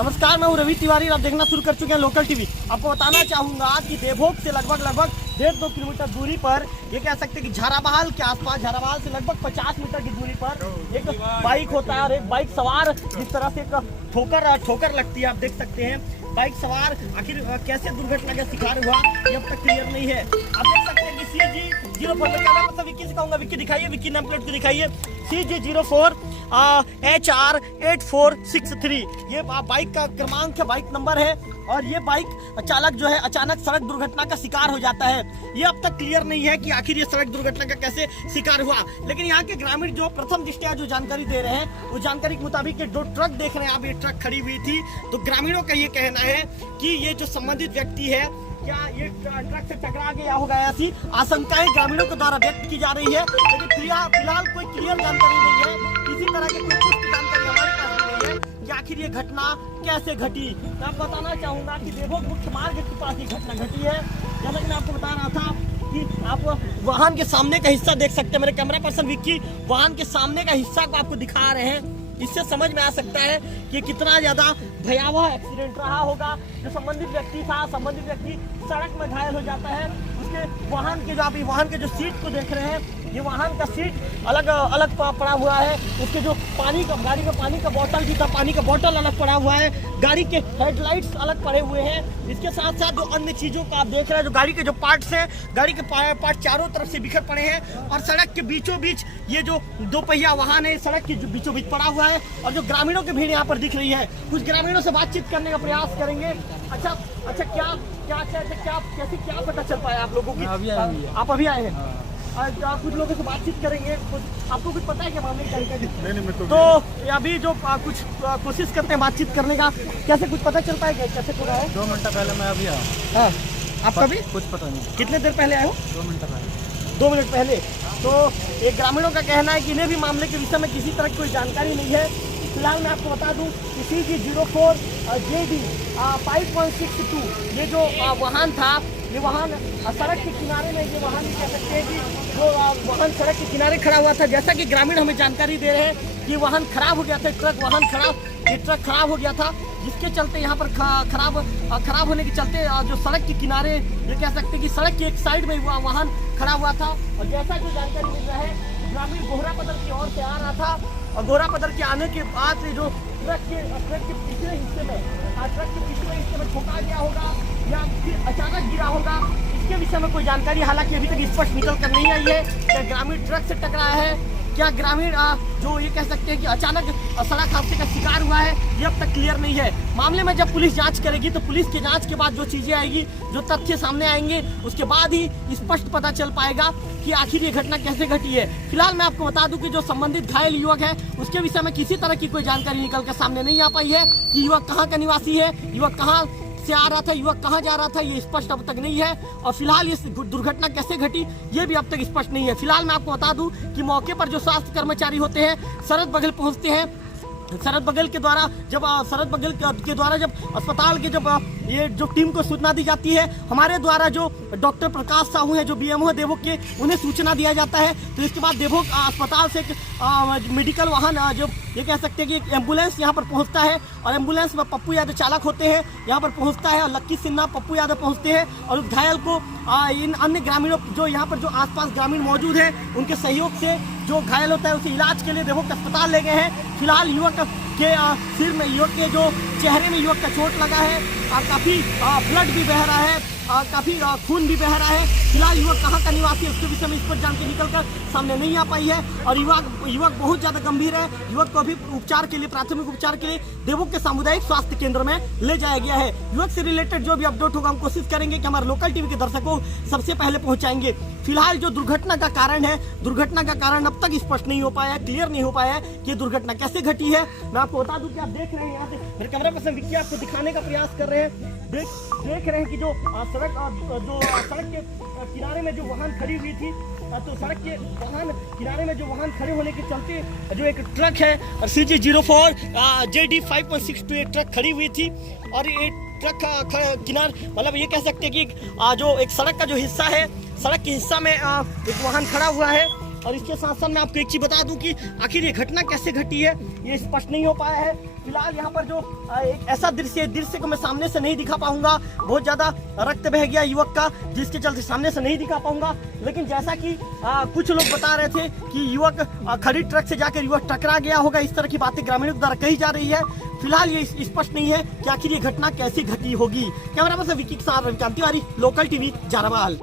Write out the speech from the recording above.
नमस्कार, मैं हूँ रवि तिवारी। आप देखना शुरू कर चुके हैं लोकल टीवी। आपको बताना चाहूँगा कि देवभोग से लगभग 1.5-2 किलोमीटर दूरी पर ये कह सकते हैं कि झाराबहाल के आसपास, झाराबहाल से लगभग 50 मीटर की दूरी पर एक बाइक होता है और एक बाइक सवार जिस तरह से एक ठोकर लगती है, आप देख सकते हैं। बाइक सवार आखिर कैसे दुर्घटना का शिकार हुआ ये अब तक क्लियर नहीं है। आप देख सकते हैं कि CG04 विक्की से कहूँगा, विक्की दिखाइए, विक्की नेम प्लेट को दिखाइए। CG04 HR 8463 ये बाइक का क्रमांक है, बाइक नंबर है। और ये बाइक चालक जो है अचानक सड़क दुर्घटना का शिकार हो जाता है। ये अब तक क्लियर नहीं है कि आखिर ये सड़क दुर्घटना का कैसे शिकार हुआ। लेकिन यहाँ के ग्रामीण जो प्रथम दृष्टया जो जानकारी दे रहे हैं, उस जानकारी के मुताबिक जो ट्रक देख रहे हैं आप, ये ट्रक खड़ी हुई थी, तो ग्रामीणों का ये कहना है कि ये जो संबंधित व्यक्ति है, क्या ये ट्रक से टकरा गया होगा, ऐसी आशंकाएं ग्रामीणों के द्वारा व्यक्त की जा रही है। लेकिन फिलहाल कोई क्लियर जानकारी नहीं है, किसी तरह की कोई पुष्ट जानकारी हमारे पास भी नहीं है कि आखिर ये घटना कैसे घटी। मैं आपको बताना चाहूँगा कि देवभोग मुख्य मार्ग के पास ये घटना घटी है। जैसा कि मैं आपको बता रहा था कि आप वाहन के सामने का हिस्सा देख सकते हैं। मेरे कैमरा पर्सन विक्की वाहन के सामने का हिस्सा को आपको दिखा रहे हैं। इससे समझ में आ सकता है कि कितना ज़्यादा भयावह एक्सीडेंट रहा होगा। जो संबंधित व्यक्ति था, संबंधित व्यक्ति सड़क में घायल हो जाता है। उसके वाहन के जो आप वाहन के जो सीट को देख रहे हैं, ये वाहन का सीट अलग अलग पड़ा हुआ है। उसके जो गाड़ी में पानी का बोतल भी था, पानी का बोतल अलग पड़ा हुआ है। गाड़ी के हेडलाइट्स अलग पड़े हुए हैं। इसके साथ साथ जो अन्य चीज़ों को आप देख रहे हैं, जो गाड़ी के जो पार्ट्स हैं, गाड़ी के पार्ट चारों तरफ से बिखर पड़े हैं। और सड़क के बीचों बीच ये जो 2 पहिया वाहन है, सड़क के जो बीचों बीच पड़ा हुआ है। और जो ग्रामीणों की भीड़ यहाँ पर दिख रही है, कुछ ग्रामीणों से बातचीत करने का प्रयास करेंगे। अच्छा, क्या पता चल पाया आप लोगों की? आप अभी आए हैं? कुछ लोगों से बातचीत करेंगे। आपको कुछ पता है क्या मामले का? नहीं, तो अभी जो कुछ कोशिश करते हैं बातचीत करने का, कैसे कुछ पता चलता है? कैसे पूरा है? 2 मिनट पहले मैं अभी आया। हाँ, आपका भी कुछ पता नहीं। कितने देर पहले आए हो? 2 मिनट पहले। 2 मिनट पहले। तो एक ग्रामीणों का कहना है कि इन्हें भी मामले के विषय में किसी तरह की कोई जानकारी नहीं है। फिलहाल मैं आपको बता दूं कि CG04 JD 5.62 ये जो वाहन था, ये वाहन सड़क के किनारे में, ये वाहन कह सकते हैं कि जो वाहन सड़क के किनारे खड़ा हुआ था। जैसा कि ग्रामीण हमें जानकारी दे रहे हैं कि वाहन खराब हो गया था, ट्रक खराब हो गया था, जिसके चलते यहाँ पर खराब होने के चलते जो सड़क के किनारे, ये कह सकते हैं कि सड़क की एक साइड में वाहन खड़ा हुआ था। और जैसा जो जानकारी मिल रहा है, ग्रामीण घोरापदर की ओर से आ रहा था और घोरापदर के आने के बाद जो ट्रक के पिछले हिस्से में ठोका गया होगा या फिर अचानक गिरा होगा, इसके विषय में कोई जानकारी हालांकि अभी तक स्पष्ट निकल कर नहीं आई है। क्या ग्रामीण ट्रक से टकराया है, क्या ग्रामीण जो ये कह सकते हैं कि अचानक सड़क हादसे का शिकार हुआ है, ये अब तक क्लियर नहीं है। मामले में जब पुलिस जांच करेगी तो पुलिस की जांच के बाद जो चीज़ें आएगी, जो तथ्य सामने आएंगे, उसके बाद ही स्पष्ट पता चल पाएगा कि आखिर ये घटना कैसे घटी है। फिलहाल मैं आपको बता दूं कि जो संबंधित घायल युवक है, उसके विषय में किसी तरह की कोई जानकारी निकल कर सामने नहीं आ पाई है कि युवक कहाँ का निवासी है, युवक कहाँ से आ रहा था, युवक कहाँ जा रहा था, ये स्पष्ट अब तक नहीं है। और फिलहाल ये दुर्घटना कैसे घटी ये भी अब तक स्पष्ट नहीं है। फिलहाल मैं आपको बता दूं कि मौके पर जो स्वास्थ्य कर्मचारी होते हैं, सरहद बगल पहुंचते हैं। सरहद बगल के द्वारा जब अस्पताल के ये जो टीम को सूचना दी जाती है, हमारे द्वारा जो डॉक्टर प्रकाश साहू हैं, जो BMO है देवभोग के, उन्हें सूचना दिया जाता है। तो इसके बाद देवभोग अस्पताल से एक मेडिकल वाहन, जो ये कह सकते हैं कि एक एम्बुलेंस यहाँ पर पहुँचता है। और एम्बुलेंस में पप्पू यादव चालक होते हैं, यहाँ पर पहुँचता है। और लक्की सिन्हा, पप्पू यादव पहुँचते हैं और उस घायल को इन अन्य ग्रामीणों जो यहाँ पर जो आसपास ग्रामीण मौजूद हैं, उनके सहयोग से जो घायल होता है उसे इलाज के लिए देवभोग अस्पताल ले गए हैं। फिलहाल युवक के सिर में, युवक के जो चेहरे में युवक का चोट लगा है, काफ़ी ब्लड भी बह रहा है, काफ़ी खून भी बह रहा है। फिलहाल युवक कहाँ का निवासी है उसके विषय में इस पर जानकारी निकलकर सामने नहीं आ पाई है। और युवक बहुत ज़्यादा गंभीर है। युवक को अभी प्राथमिक उपचार के लिए देवभोग के सामुदायिक स्वास्थ्य केंद्र में ले जाया गया है। युवक से रिलेटेड जो भी अपडेट होगा हम कोशिश करेंगे कि हमारे लोकल टीवी के दर्शकों सबसे पहले पहुंचाएंगे। फिलहाल जो दुर्घटना का कारण अब तक स्पष्ट नहीं हो पाया है, क्लियर नहीं हो पाया है कि दुर्घटना कैसे घटी है। मैं आपको बता दूं कि आप देख रहे हैं, यहाँ से मेरे कैमरा पर्सन विक्की आपको दिखाने का प्रयास कर रहे हैं। देख रहे हैं कि जो सड़क के किनारे में जो वाहन खड़ी हुई थी, तो सड़क के किनारे में जो वाहन खड़े होने के चलते जो एक ट्रक है CG04 JD 5.62 ट्रक खड़ी हुई थी। और ये ट्रक का किनारे, मतलब ये कह सकते हैं कि जो एक सड़क का जो हिस्सा है, सड़क के हिस्सा में एक वाहन खड़ा हुआ है। और इसके साथ साथ मैं आपको एक चीज बता दूं कि आखिर ये घटना कैसे घटी है ये स्पष्ट नहीं हो पाया है। फिलहाल यहाँ पर जो एक ऐसा दृश्य को मैं सामने से नहीं दिखा पाऊंगा, बहुत ज्यादा रक्त बह गया युवक का, जिसके चलते सामने से नहीं दिखा पाऊंगा। लेकिन जैसा कि कुछ लोग बता रहे थे कि युवक खड़ी ट्रक से जाकर युवक टकरा गया होगा, इस तरह की बातें ग्रामीणों द्वारा कही जा रही है। फिलहाल ये स्पष्ट नहीं है कि आखिर ये घटना कैसी घटी होगी। कैमरा पर्सन विकी के साथ रविकांत तिवारी, लोकल टीवी, झालावाड़।